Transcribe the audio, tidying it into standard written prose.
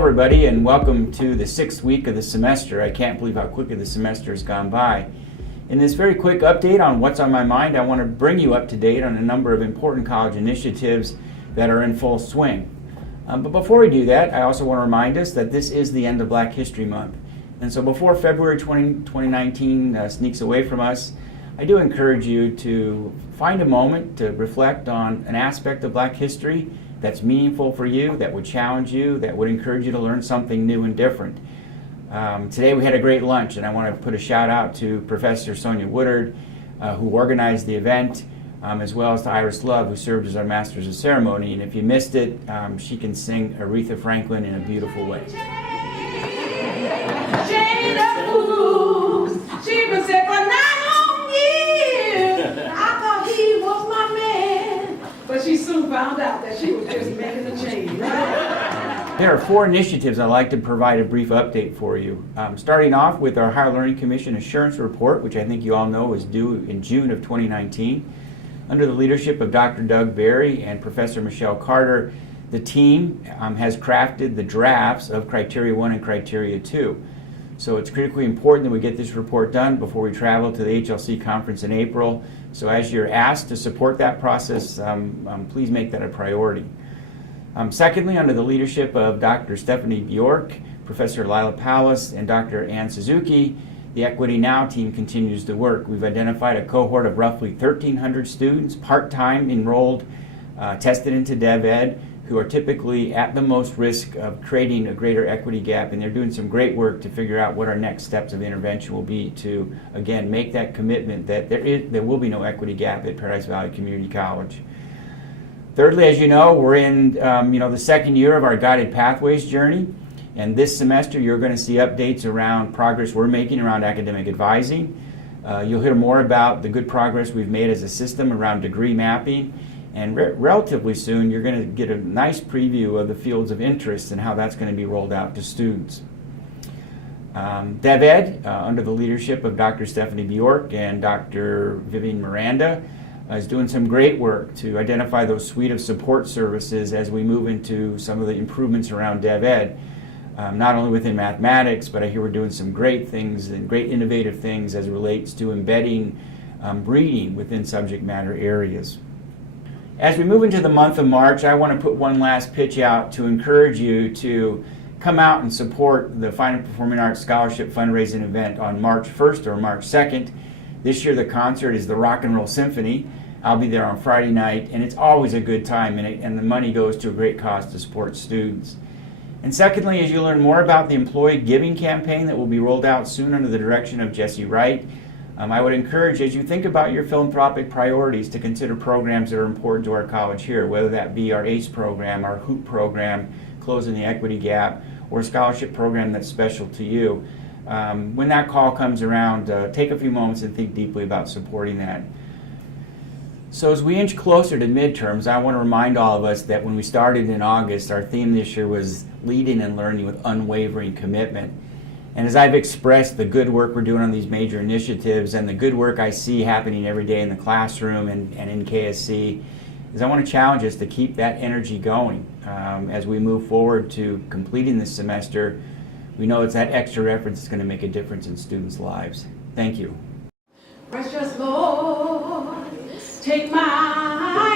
everybody, and welcome to the 6th week of the semester. I can't believe how quickly the semester has gone by. In this very quick update on what's on my mind, I want to bring you up to date on a number of important college initiatives that are in full swing. But before we do that, I also want to remind us that this is the end of Black History Month. And so before February 2019 sneaks away from us, I do encourage you to find a moment to reflect on an aspect of Black history that's meaningful for you, that would challenge you, that would encourage you to learn something new and different. Today we had a great lunch, and I want to put a shout out to Professor Sonia Woodard, who organized the event, as well as to Iris Love, who served as our Masters of Ceremony. And if you missed it, she can sing Aretha Franklin in a beautiful way. She was there for 9 long years. I thought he was my man, but she soon found out that she was just making a change. There are 4 initiatives I'd like to provide a brief update for you. Starting off with our Higher Learning Commission Assurance Report, which I think you all know is due in June of 2019. Under the leadership of Dr. Doug Berry and Professor Michelle Carter, the team has crafted the drafts of Criteria 1 and Criteria 2. So it's critically important that we get this report done before we travel to the HLC conference in April. So as you're asked to support that process, please make that a priority. Secondly, under the leadership of Dr. Stephanie Bjork, Professor Lila Pallas, and Dr. Ann Suzuki, the Equity Now team continues to work. We've identified a cohort of roughly 1,300 students, part-time enrolled, tested into DevEd, who are typically at the most risk of creating a greater equity gap, and they're doing some great work to figure out what our next steps of intervention will be to, again, make that commitment that there will be no equity gap at Paradise Valley Community College. Thirdly, as you know, we're in the second year of our Guided Pathways journey, and this semester you're going to see updates around progress we're making around academic advising. You'll hear more about the good progress we've made as a system around degree mapping, and relatively soon you're going to get a nice preview of the fields of interest and how that's going to be rolled out to students. DevEd, under the leadership of Dr. Stephanie Bjork and Dr. Vivian Miranda, is doing some great work to identify those suite of support services as we move into some of the improvements around DevEd, not only within mathematics, but I hear we're doing some great things and great innovative things as it relates to embedding reading within subject matter areas. As we move into the month of March, I want to put one last pitch out to encourage you to come out and support the Fine and Performing Arts Scholarship Fundraising event on March 1st or March 2nd. This year the concert is the Rock and Roll Symphony. I'll be there on Friday night, and it's always a good time, and the money goes to a great cause to support students. And secondly, as you learn more about the employee giving campaign that will be rolled out soon under the direction of Jesse Wright, I would encourage, as you think about your philanthropic priorities, to consider programs that are important to our college here, whether that be our ACE program, our HOOP program, Closing the Equity Gap, or a scholarship program that's special to you. When that call comes around, take a few moments and think deeply about supporting that. So as we inch closer to midterms, I want to remind all of us that when we started in August, our theme this year was leading and learning with unwavering commitment. And as I've expressed the good work we're doing on these major initiatives and the good work I see happening every day in the classroom and in KSC, is I want to challenge us to keep that energy going as we move forward to completing this semester. We know it's that extra effort that's going to make a difference in students' lives. Thank you. Precious Lord, take my